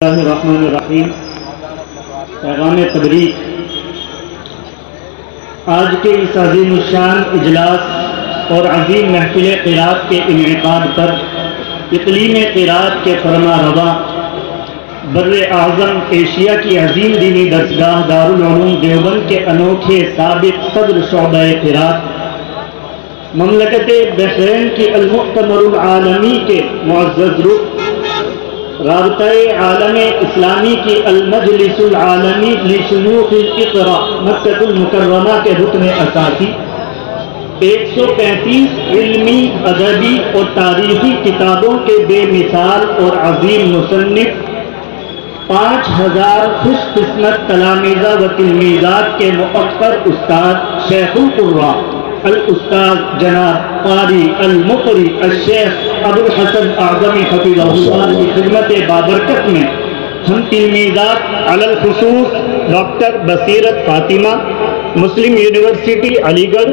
اللہ الرحمن الرحیم۔ پیغام تبریک۔ آج کے اس عظیم الشان اجلاس اور عظیم محفل قرات کے انعقاد پر اقلیم قرات کے فرما روا بر اعظم ایشیا کی عظیم دینی درسگاہ دارالعلوم دیوبند کے انوکھے سابق صدر شعبہ قرات مملکت بحرین کی المؤتمر العالمی کے معزز رکن رابطۂ عالم اسلامی کی المجلس العالمی لشیوخ الاقراء مکہ المکرمہ کے رکن اساسی، 135 علمی ادبی اور تاریخی کتابوں کے بے مثال اور عظیم مصنف، 5000 خوش قسمت تلامذہ و تلمیذات کے مؤثر استاد شیخ القراء الاستاذ جناب قاری المقری الشیخ ابو الحسن اعظمی حفظہ اللہ کی خدمت بابرکت میں ہم تلمیذات علی الخصوص ڈاکٹر بصیرت فاطمہ مسلم یونیورسٹی علی گڑھ،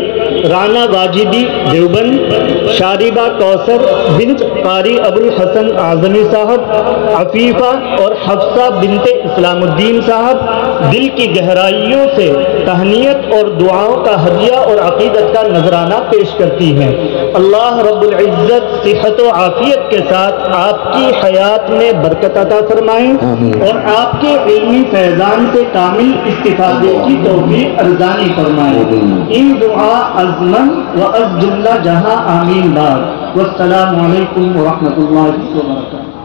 رانا واجدی دیوبند، شاربہ کوثر بنت قاری ابو الحسن اعظمی صاحب، عفیفہ اور حفصہ بنت اسلام الدین صاحب دل کی گہرائیوں سے تہنیت اور دعاؤں کا ہدیہ اور عقیدت کا نذرانہ پیش کرتی ہیں۔ اللہ رب العزت صحت و عافیت کے ساتھ آپ کی حیات میں برکت عطا فرمائیں اور آپ کے علمی فیضان سے کامل استفادے کی توفیق ارزانی فرمائیں۔ ان دعا از من و از جملہ جہاں آمین بار۔ والسلام علیکم ورحمۃ اللہ وبرکاتہ۔